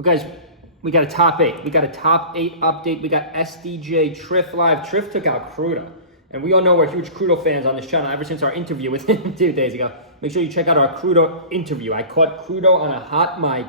Well, guys, we got a top 8. We got a top 8 update. We got SDJ Trif live. Trif took out Crudo. And we all know we're huge Crudo fans on this channel ever since our interview with him 2 days ago. Make sure you check out our Crudo interview. I caught Crudo on a hot mic.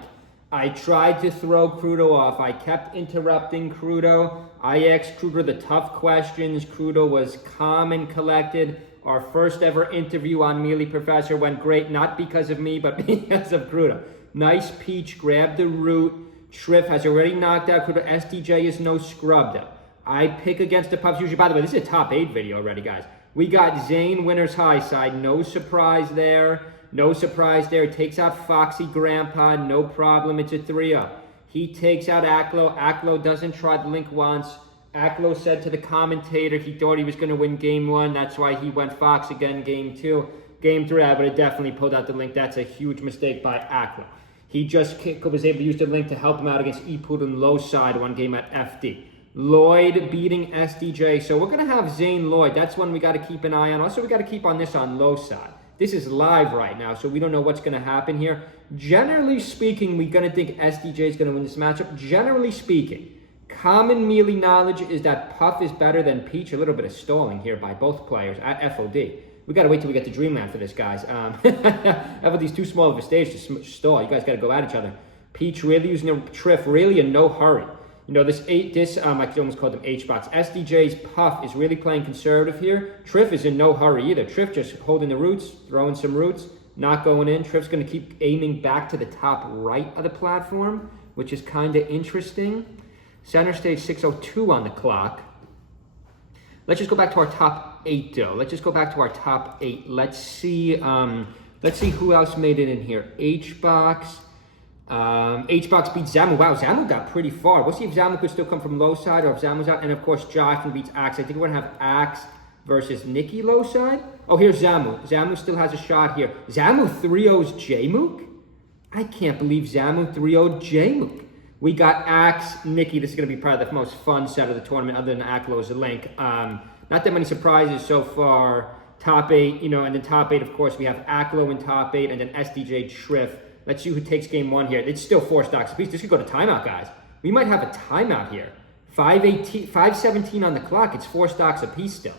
I tried to throw Crudo off. I kept interrupting Crudo. I asked Crudo the tough questions. Crudo was calm and collected. Our first ever interview on Melee Professor went great, not because of me, but because of Crudo. Nice peach, grabbed the root. Trif has already knocked out Crudo. SDJ is no scrub though. I pick against the pups usually. By the way, this is a top 8 video already, guys. We got Zane winners high side. No surprise there. No surprise there. Takes out Foxy Grandpa. No problem. It's a 3-0. He takes out Aklo. Aklo doesn't try the link once. Aklo said to the commentator he thought he was going to win game 1. That's why he went Fox again game 2. Game 3, I would have definitely pulled out the link. That's a huge mistake by Aklo. He just was able to use the link to help him out against Ipudun low side one game at FD. Lloyd beating SDJ. So we're going to have Zane Lloyd. That's one we got to keep an eye on. Also, we got to keep on this on low side. This is live right now, so we don't know what's going to happen here. Generally speaking, we're going to think SDJ is going to win this matchup. Generally speaking, common melee knowledge is that Puff is better than Peach. A little bit of stalling here by both players at FOD. We got to wait till we get to Dreamland for this, guys. FOD's too small of a stage to stall. You guys got to go at each other. Peach really using a Trif, really in no hurry. You know, I almost called them H-box. SDJ's Puff is really playing conservative here. Trif is in no hurry either. Trif just holding the roots, throwing some roots, not going in. Trif's going to keep aiming back to the top right of the platform, which is kind of interesting. Center stage 6:02 on the clock. Let's just go back to our top 8, though. Let's just go back to our top 8. Let's see who else made it in here. H-box. H-box beats Zamu. Wow, Zamu got pretty far. We'll see if Zamu could still come from low side or if Zamu's out. And of course, Jocelyn beats Axe. I think we're going to have Axe versus Nikki low side. Oh, here's Zamu. Zamu still has a shot here. Zamu 3-0's Jmook? I can't believe Zamu 3-0'd Jmook. We got Axe, Nikki. This is going to be probably the most fun set of the tournament other than Aklo's link. Not that many surprises so far. Top 8, and then top 8, of course, we have Aklo in top 8 and then SDJ Trif. Let's see who takes game 1 here. It's still 4 stocks apiece. This could go to timeout, guys. We might have a timeout here. 5:17 on the clock. It's 4 stocks apiece still.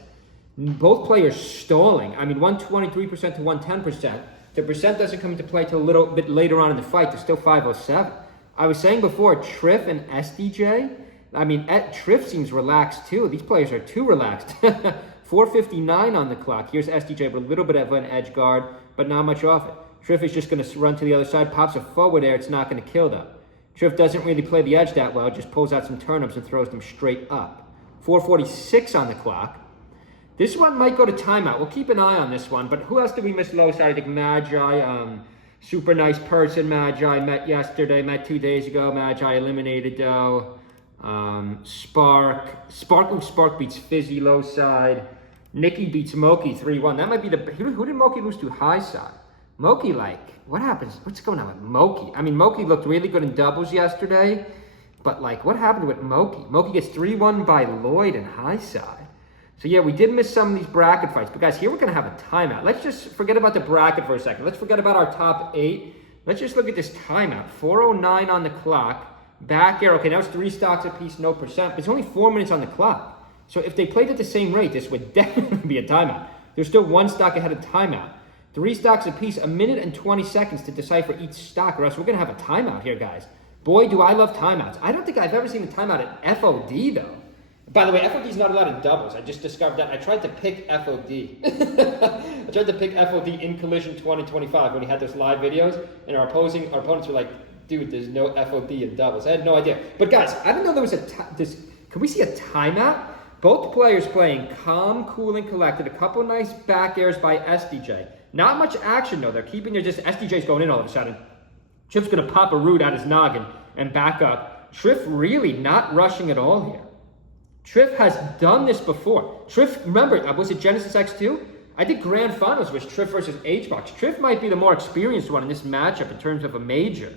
Both players stalling. I mean, 123% to 110%. The percent doesn't come into play till a little bit later on in the fight. There's still 5:07. I was saying before, Trif and SDJ. I mean, Trif seems relaxed too. These players are too relaxed. 4:59 on the clock. Here's SDJ with a little bit of an edge guard, but not much off it. Trif is just going to run to the other side, pops a forward air. It's not going to kill them. Trif doesn't really play the edge that well, just pulls out some turnips and throws them straight up. 4:46 on the clock. This one might go to timeout. We'll keep an eye on this one. But who else did we miss low side? I think Magi, super nice person, Magi, met yesterday, met 2 days ago. Magi eliminated though. Spark beats Fizzy low side. Nikki beats Moki 3-1. That might be who did Moki lose to high side? Moki, what happens? What's going on with Moki? I mean, Moki looked really good in doubles yesterday, but what happened with Moki? Moki gets 3-1 by Lloyd in high side. So yeah, we did miss some of these bracket fights, but guys, here we're going to have a timeout. Let's just forget about the bracket for a second. Let's forget about our top 8. Let's just look at this timeout. 4:09 on the clock. Back air. Okay, now it's 3 stocks apiece, no percent. But it's only 4 minutes on the clock. So if they played at the same rate, this would definitely be a timeout. There's still 1 stock ahead of timeout. 3 stocks apiece, 1 minute and 20 seconds to decipher each stock, or else we're going to have a timeout here, guys. Boy, do I love timeouts. I don't think I've ever seen a timeout at FOD, though. By the way, FOD is not allowed in doubles. I just discovered that. I tried to pick FOD. I tried to pick FOD in Collision 2025 when he had those live videos, and our opponents were like, dude, there's no FOD in doubles. I had no idea. But guys, I didn't know there was can we see a timeout? Both players playing calm, cool, and collected. A couple nice back airs by SDJ. Not much action, though. They're keeping it just... SDJ's going in all of a sudden. Trif's going to pop a root out his noggin and back up. Trif really not rushing at all here. Trif has done this before. Trif, remember, was it Genesis X2? I think Grand Finals was Trif versus H-Box. Trif might be the more experienced one in this matchup in terms of a major.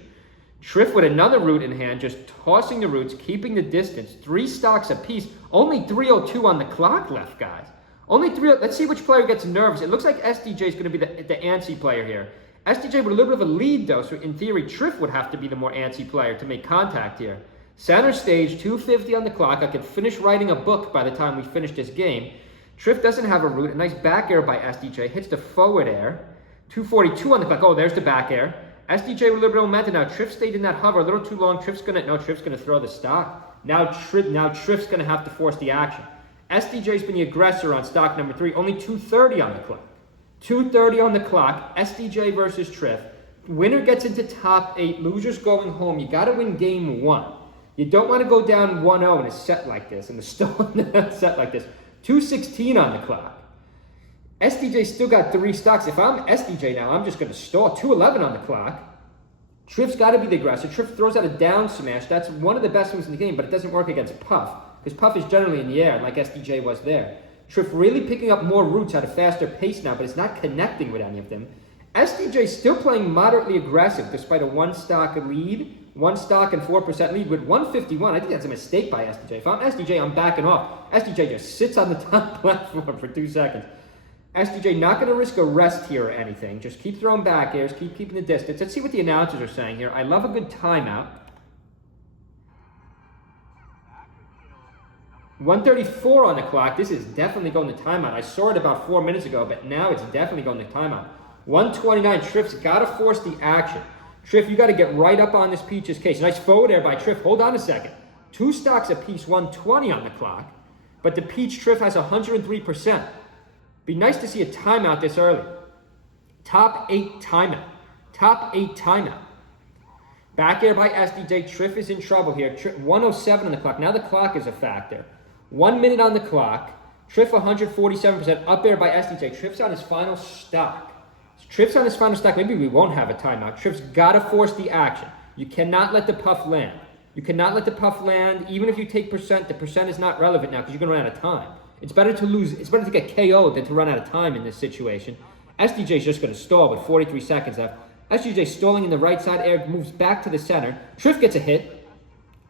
Trif with another root in hand, just tossing the roots, keeping the distance. 3 stocks apiece. Only 3:02 on the clock left, guys. Only 3. Let's see which player gets nervous. It looks like SDJ is going to be the antsy player here. SDJ with a little bit of a lead though, so in theory, Trif would have to be the more antsy player to make contact here. Center stage, 2:50 on the clock. I could finish writing a book by the time we finish this game. Trif doesn't have a root. A nice back air by SDJ. Hits the forward air. 2:42 on the clock. Oh, there's the back air. SDJ with a little bit of momentum now. Trif stayed in that hover a little too long. Trif's gonna throw the stock. Now Trif's gonna have to force the action. SDJ's been the aggressor on stock number 3. Only 2:30 on the clock. 2:30 on the clock. SDJ versus Trif. Winner gets into top 8. Losers going home. You got to win game 1. You don't want to go down 1-0 in a set like this, in a stolen set like this. 2:16 on the clock. SDJ still got 3 stocks. If I'm SDJ now, I'm just going to stall. 2:11 on the clock. Trif's got to be the aggressor. Trif throws out a down smash. That's one of the best moves in the game, but it doesn't work against Puff, because Puff is generally in the air, like SDJ was there. Trif really picking up more roots at a faster pace now, but it's not connecting with any of them. SDJ still playing moderately aggressive despite a 1 stock lead, 1 stock and 4% lead with 151. I think that's a mistake by SDJ. If I'm SDJ, I'm backing off. SDJ just sits on the top platform for 2 seconds. SDJ not going to risk a rest here or anything. Just keep throwing back airs, keep keeping the distance. Let's see what the announcers are saying here. I love a good timeout. 1:34 on the clock. This is definitely going to timeout. I saw it about 4 minutes ago, but now it's definitely going to timeout. 1:29. Trif's got to force the action. Trif, you got to get right up on this Peach's case. Nice forward air by Trif. Hold on a second. 2 stocks apiece, 120 on the clock. But the Peach Trif has 103%. Be nice to see a timeout this early. Top 8 timeout. Top 8 timeout. Back air by SDJ. Trif is in trouble here. 107 on the clock. Now the clock is a factor. 1 minute on the clock. Trif 147%. Up air by SDJ. Trif's on his final stock. Trif's on his final stack. Maybe we won't have a timeout. Trif's got to force the action. You cannot let the Puff land. You cannot let the Puff land. Even if you take percent, the percent is not relevant now because you're going to run out of time. It's better to lose. It's better to get KO'd than to run out of time in this situation. SDJ's just going to stall with 43 seconds left. SDJ stalling in the right side. Air moves back to the center. Trif gets a hit.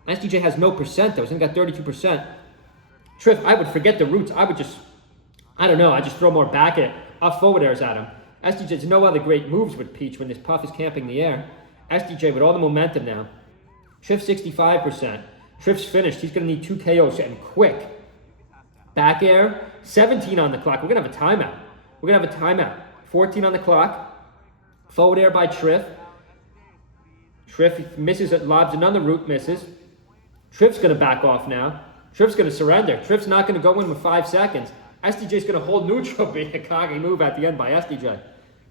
SDJ has no percent though. He's only got 32%. Trif, I would forget the roots. I just throw more back at up forward airs at him. SDJ's no other great moves with Peach when this Puff is camping the air. SDJ with all the momentum now. Trif 65%. Trif's finished. He's going to need 2 KOs and quick. Back air, 17 on the clock. We're going to have a timeout. We're going to have a timeout. 14 on the clock. Forward air by Trif. Trif misses it, lobs another root, misses. Trif's going to back off now. Trif's going to surrender. Trif's not going to go in with 5 seconds. SDJ's going to hold neutral, being a cocky move at the end by SDJ.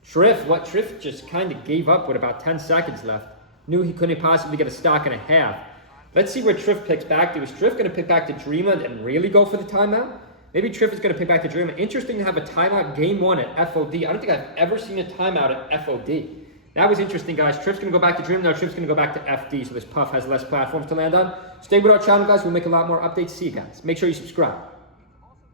Trif just kind of gave up with about 10 seconds left. Knew he couldn't possibly get a stock and a half. Let's see where Trif picks back to. Is Trif going to pick back to Dreamland and really go for the timeout? Maybe Trif is going to pick back to Dreamland. Interesting to have a timeout game 1 at FOD. I don't think I've ever seen a timeout at FOD. That was interesting, guys. Trif's going to go back to Dreamland. Now Trif's going to go back to FD, so this Puff has less platforms to land on. Stay with our channel, guys. We'll make a lot more updates. See you guys. Make sure you subscribe.